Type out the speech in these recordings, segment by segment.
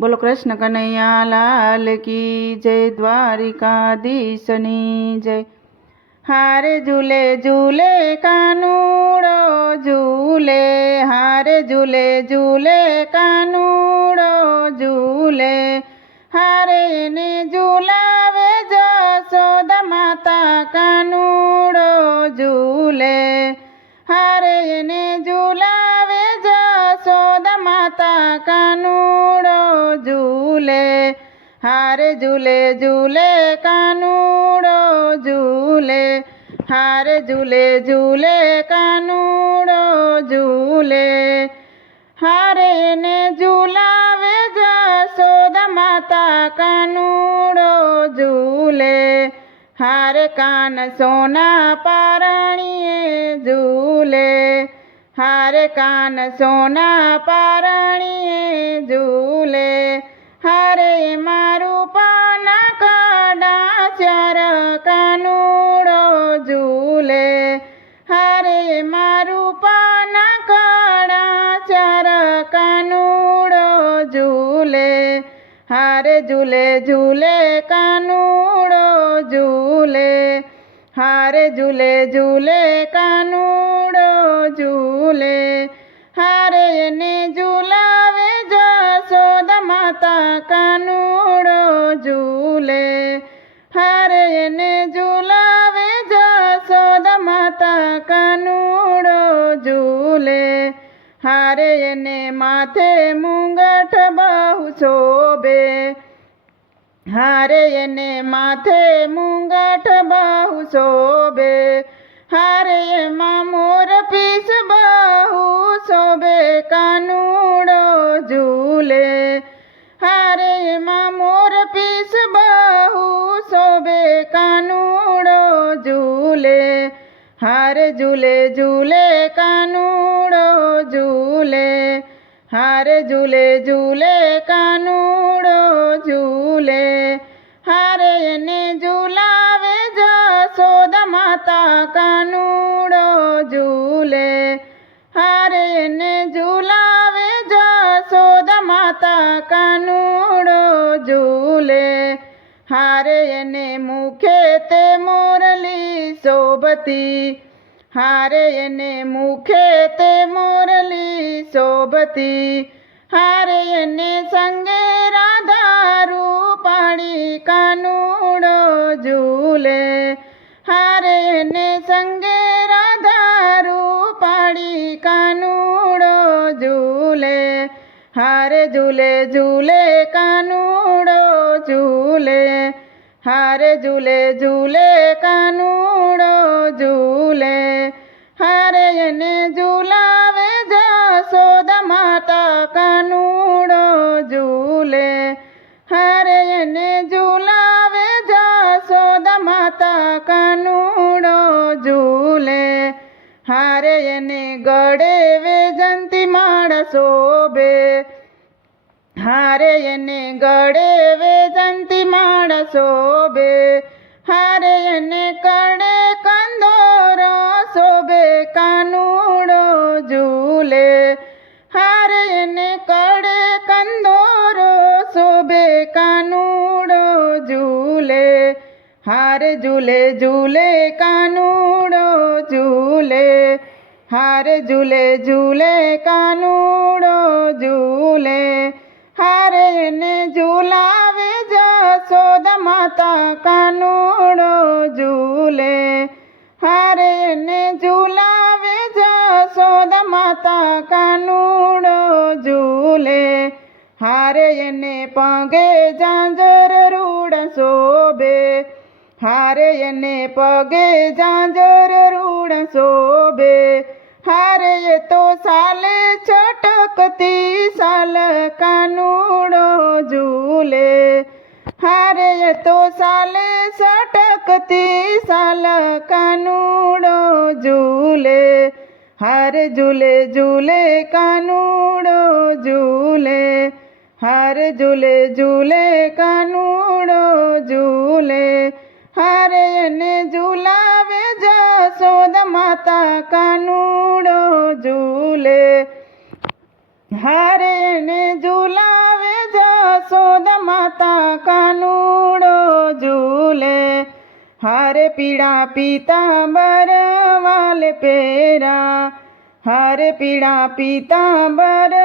બોલો કૃષ્ણ કનૈયા લાલ કી જય દ્વારિકાધીશની જય હારે ઝૂલે ઝૂલે કાનુડો ઝૂલે હારે ઝૂલે ઝૂલે કાનુડો ઝૂલે હારે ને ઝૂલાવે જશોદા માતા કાનુડો ઝૂલે હારે ને ઝૂલાવે જશોદા માતા કાનુડો ઝૂલે, હારે ઝૂલે ઝૂલે કાનુડો ઝૂલે, હારે ઝૂલે ઝૂલે કાનુડો ઝૂલે. હારે ને ઝૂલાવે જશોદ માતા કાનુડો ઝૂલે. હારે કાન સોના પારણીએ ઝૂલે. હારે કાન સોના પારણીએ ઝૂલે. ઝૂલે ઝૂલે, કાનુડો ઝૂલે. હારે ઝૂલે ઝૂલે, કાનુડો ઝૂલે. હારે એને ઝૂલાવે જશોદ માતા, કાનુડો ઝૂલે. હારે એને ઝૂલાવે જશોદ માતા, કાનુડો ઝૂલે. હારે એને માથે મુંગઠ બહુ શોભે. હારે એને માથે મુંગઠ બહુ શોભે હારે એમાં મોર પીસ બહુ શોભે કાનુડો ઝૂલે હારે એમાં મોર પીસ બહુ શોભે કાનુડો ઝૂલે હારે ઝૂલે ઝૂલે કાનુડો ઝૂલે હારે ઝૂલે ઝૂલે કાનુડો હારે ઝુલાવે જશોદા માતા કાનુડો ઝૂલે. હારે એને મુખે તે મોરલી શોભતી. હારે એને મુખે તે મોરલી શોભતી. હારે એને સંગે રાધા રૂપાળી કાનુડો ઝૂલે. હારે એને સંગે ઝૂલે ઝૂલે કાનુડો, ઝૂલે. હારે ઝૂલે ઝૂલે કાનુડો, ઝૂલે. હારે એને ઝૂલાવે જશોદા માતા કાનુડો, ઝૂલે. હારે એને ઝૂલાવે જશોદા માતા કાનુડો, ઝૂલે. હારે એને ગળે વેજંતી માણસો શોભે હારે એને ગળે વેદંતી માણસો બે. હારે એને કડે કંદોરો શોભે, કાનુડો ઝૂલે. હારે એને કડે કંદોરો શોભે, કાનુડો ઝૂલે. હારે ઝૂલે ઝૂલે, કાનુડો ઝૂલે. હારે ઝૂલે ઝૂલે કાનુડો હારે ઝુલાવે જશોદા માતા કાનુડો ઝૂલે. હારે એને ઝુલાવે જશોદ માતા કાનુડો ઝૂલે. હારે એને પગે જાંજર રૂડ શોભે. હારે એને પગે જાંજર રૂડ શોભે. હારે એ તો સાલે છટકતી સાલ કાનુડો ઝૂલે હારે એ તો સાલે છટકતી સાલ કાનુડો ઝૂલે હારે ઝૂલે ઝૂલે કાનુડો ઝૂલે હારે ઝૂલે ઝૂલે કાનુડો ઝૂલે હારે એને ઝૂલાવે જશોદા માતા કાનુડો ઝૂલે હારે ને ઝુલાવે જસોદા માતા કાનુડો ઝૂલે. હારે પીડા પીતાંબર વાલ પેરા. હારે પીડા પીતાંબર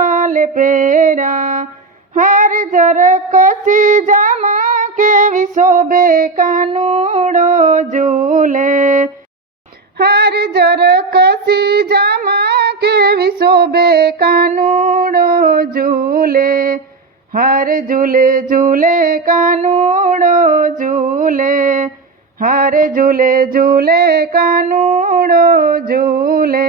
વાલ પેરા. હાર જર કસી જામા કેવી શોભે કાનુડો ઝૂલે. હાર જર કસી જામા કેવી શોભે કાનુડો ઝૂલે હાર ઝૂલે ઝૂલે કાનુડો ઝૂલે હાર ઝૂલે ઝૂલે કાનુડો ઝૂલે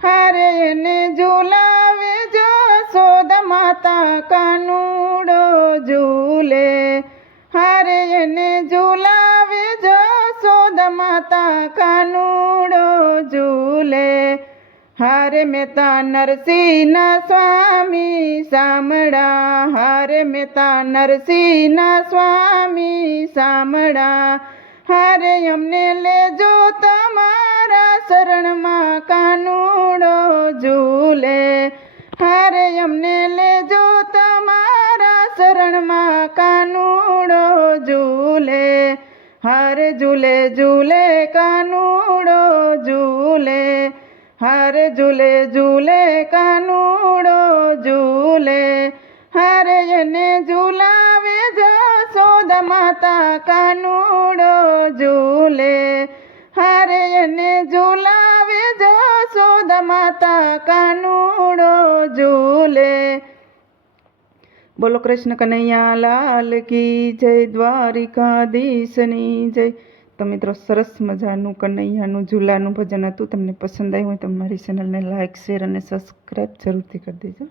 હારે એને ઝૂલાવે જશોદા માતા કાનુડો ઝૂલે હારે એને ઝૂલાવે જશોદા માતા કાનુડો ઝૂલે હારે મેતા નરસિંહના સ્વામી સામડા હારે મેતા નરસિંહના સ્વામી સામડા હારે અમને લેજો તમારા શરણમાં કાનુડો ઝૂલે. હારે અમને લેજો તમારા શરણમાં કાનુડો ઝૂલે. હારે ઝૂલે ઝૂલે કાનુડો ઝૂલે. હારે ઝૂલે ઝૂલે, કાનુડો ઝૂલે. હારે એને ઝૂલાવે જશોદા માતા કાનુડો ઝૂલે. હારે એને ઝૂલાવે જશોદા માતા કાનુડો ઝૂલે. બોલો કૃષ્ણ કનૈયા લાલ કી જય દ્વારિકાધીશની જય. તો મિત્રો, સરસ મજાનું કનૈયાનું ઝૂલાનું ભજન હતું. તમને પસંદ આવ્યું હોય તો મારી ચેનલને લાઇક શેર અને સબસ્ક્રાઈબ જરૂરથી કરી દેજો.